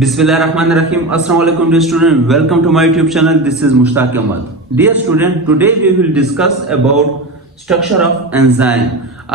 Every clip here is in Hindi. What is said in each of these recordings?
Bismillahirrahmanirrahim. Assalamu alaikum dear student. Welcome to my YouTube channel. This is Mushtaq Ahmad. Dear student, today we will discuss about structure of enzyme.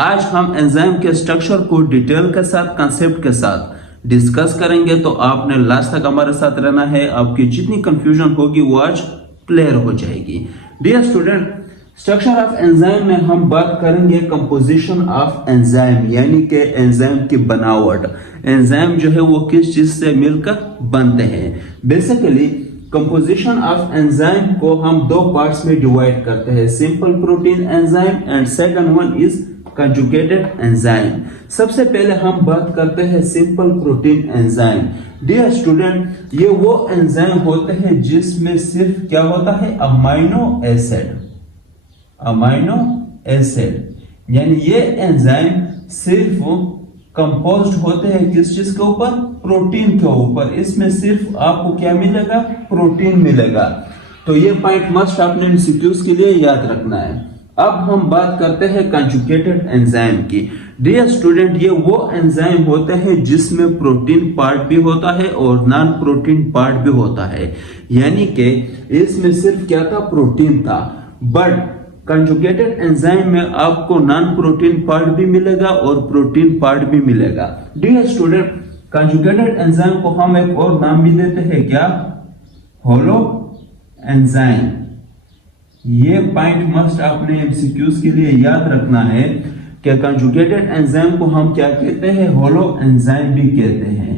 आज हम एंजाइम के स्ट्रक्चर को डिटेल के साथ कंसेप्ट के साथ डिस्कस करेंगे, तो आपने लास्ट तक हमारे साथ रहना है। आपकी जितनी कंफ्यूजन होगी वो आज क्लियर हो जाएगी। Dear student, structure of enzyme में हम बात करेंगे कंपोजिशन ऑफ एंजाइम, यानी कि एंजाइम की बनावट। एंजाइम जो है वो किस चीज से मिलकर बनते हैं। बेसिकली कंपोजिशन ऑफ एंजाइम को हम दो पार्ट्स में डिवाइड करते हैं, simple protein enzyme and second one is conjugated enzyme. सबसे पहले हम बात करते हैं simple protein enzyme. Dear student, ये वो एंजाइम होते हैं जिसमें सिर्फ क्या होता है, अमाइनो एसिड, यानी ये एंजाइम सिर्फ कंपोज्ड होते हैं किस चीज के ऊपर, प्रोटीन के ऊपर। इसमें सिर्फ आपको क्या मिलेगा, प्रोटीन मिलेगा। तो ये पॉइंट मस्ट आपने एमसीक्यूज के लिए याद रखना है। अब हम बात करते हैं कंजुगेटेड एंजाइम की। डियर स्टूडेंट, ये वो एंजाइम होते हैं जिसमें प्रोटीन पार्ट भी होता है और नॉन प्रोटीन पार्ट भी होता है, यानी कि इसमें सिर्फ क्या था, प्रोटीन था। बट कंजुगेटेड एंजाइम में आपको नॉन प्रोटीन पार्ट भी मिलेगा और प्रोटीन पार्ट भी मिलेगा। डियर स्टूडेंट, कंजुगेटेड एंजाइम को हम एक और नाम भी देते हैं, क्या, होलो एंजाइम। ये पॉइंट मस्ट आपने एमसीक्यूज के लिए याद रखना है कि कंजुगेटेड एंजाइम को हम क्या कहते हैं, होलो एंजाइम भी कहते हैं।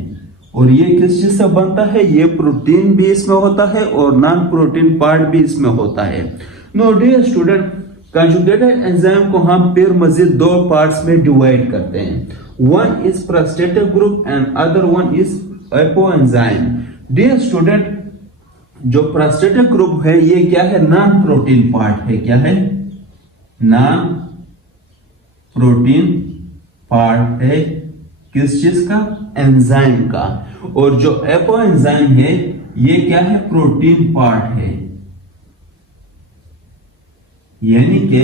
और ये किस चीज से बनता है, ये प्रोटीन भी इसमें होता है और नॉन प्रोटीन पार्ट भी इसमें होता है। No dear student, conjugated enzyme को हम फिर मजीद दो पार्ट्स में डिवाइड करते हैं। One is prosthetic group and other one is apoenzyme. Dear student, जो प्रोस्टेटिक ग्रुप है ये क्या है, नॉन प्रोटीन पार्ट है। क्या है, नॉन प्रोटीन पार्ट है किस चीज का, एंजाइम का। और जो एपो एंजाइम है ये क्या है, प्रोटीन पार्ट है, यानी कि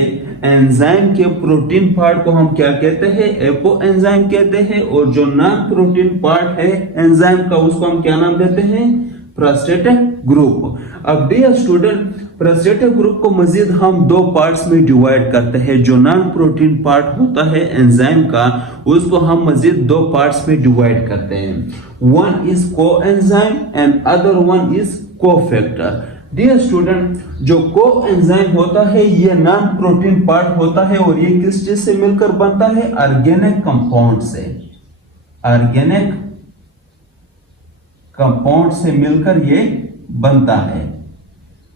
एंजाइम के प्रोटीन पार्ट को हम क्या कहते हैं, एपो एंजाइम कहते हैं। और जो नॉन प्रोटीन पार्ट है एंजाइम का उसको हम क्या नाम देते हैं, प्रोस्टेटिक ग्रुप। अब डियर स्टूडेंट, प्रोस्टेटिक ग्रुप को मजीद हम दो पार्ट्स में डिवाइड करते हैं। जो नॉन प्रोटीन पार्ट होता है एंजाइम का उसको हम मजीद दो पार्ट्स में डिवाइड करते हैं। वन इज को enzyme and other one is को फैक्टर। डियर स्टूडेंट, जो को एंजाइम होता है ये नॉन प्रोटीन पार्ट होता है और ये किस चीज से मिलकर बनता है, ऑर्गेनिक कंपाउंड से। ऑर्गेनिक कंपाउंड से मिलकर ये बनता है।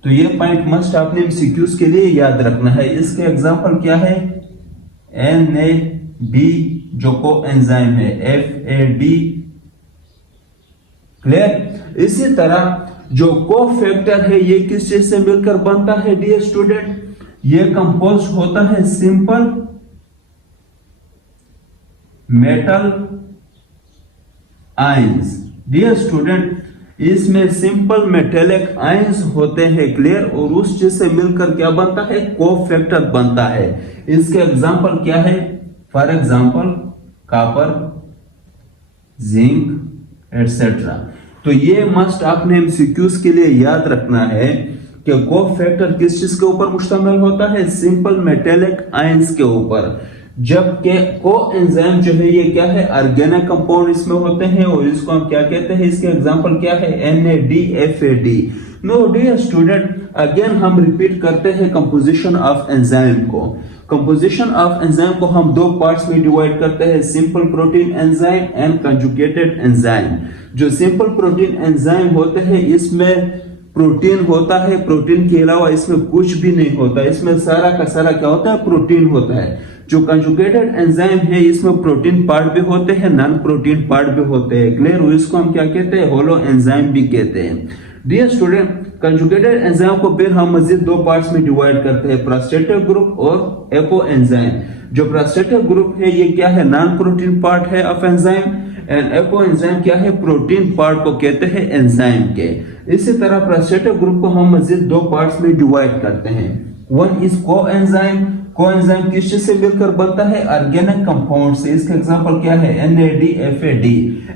तो ये पॉइंट मस्ट आपने एमसीक्यूज के लिए याद रखना है। इसके एग्जांपल क्या है, NAD जो को एंजाइम है, FAD। क्लियर। इसी तरह जो को फैक्टर है ये किस चीज से मिलकर बनता है, डियर स्टूडेंट, ये कंपोज होता है simple metal ions. Dear student, इसमें सिंपल मेटेलिक आयंस होते हैं। क्लियर। और उस चीज से मिलकर क्या बनता है, को फैक्टर बनता है। इसके एग्जांपल क्या है, for example copper, zinc etcetera. तो ये मस्ट आपने एमसीक्यूज के लिए याद रखना है कि को फैक्टर किस चीज के ऊपर मुश्तमिल होता है, सिंपल मेटेलिक आयंस के ऊपर। जबकि को एंजाइम जो है ये क्या है, ऑर्गेनिक कंपाउंड इसमें होते हैं और इसको हम क्या कहते हैं, इसके एग्जांपल क्या है, NADFAD। No dear student, again हम रिपीट करते हैं कंपोजिशन ऑफ एंजाइम को। कंपोजिशन ऑफ एंजाइम को हम दो पार्ट्स में डिवाइड करते हैं, simple protein enzyme and conjugated enzyme. जो सिंपल प्रोटीन एंजाइम होते हैं इसमें प्रोटीन होता है, प्रोटीन के अलावा इसमें कुछ भी नहीं होता, इसमें सारा का सारा क्या होता है, प्रोटीन होता है। जो कंजुगेटेड एंजाइम है इसमें प्रोटीन पार्ट भी होते हैं, नॉन प्रोटीन पार्ट भी होते हैं। क्लियर। इसको हम क्या कहते हैं, होलो एंजाइम भी कहते हैं। डियर स्टूडेंट, कंजुगेटेड एंजाइम को फिर हम मजीद दो पार्ट्स में डिवाइड करते हैं, प्रोस्टेटिक ग्रुप और एपो एंजाइम। जो प्रोस्टेटिक ग्रुप है ये क्या है, नॉन प्रोटीन पार्ट है of enzyme, and apo enzyme क्या है, प्रोटीन पार्ट को कहते हैं एंजाइम के। इसी तरह प्रोस्टेटिक ग्रुप को हम मजीद दो पार्ट्स में डिवाइड करते हैं। वन इज को एंजाइम। कोएंजाइम किस चीज से मिलकर बनता है? ऑर्गेनिक कंपाउंड से। इसका एग्जांपल क्या है? NADFAD।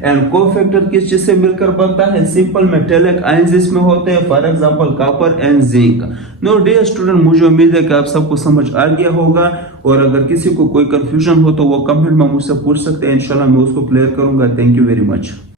एंड कोफैक्टर किस चीज से मिलकर बनता है? सिंपल मेटेलिक आयंस इसमें होते हैं, for example copper and zinc. No dear student, मुझे उम्मीद है कि आप सबको समझ आ गया होगा, और अगर किसी को कोई कंफ्यूजन हो तो वो कमेंट में मुझसे पूछ सकते हैं, इंशाल्लाह मैं उसको क्लियर करूंगा। Thank you very much.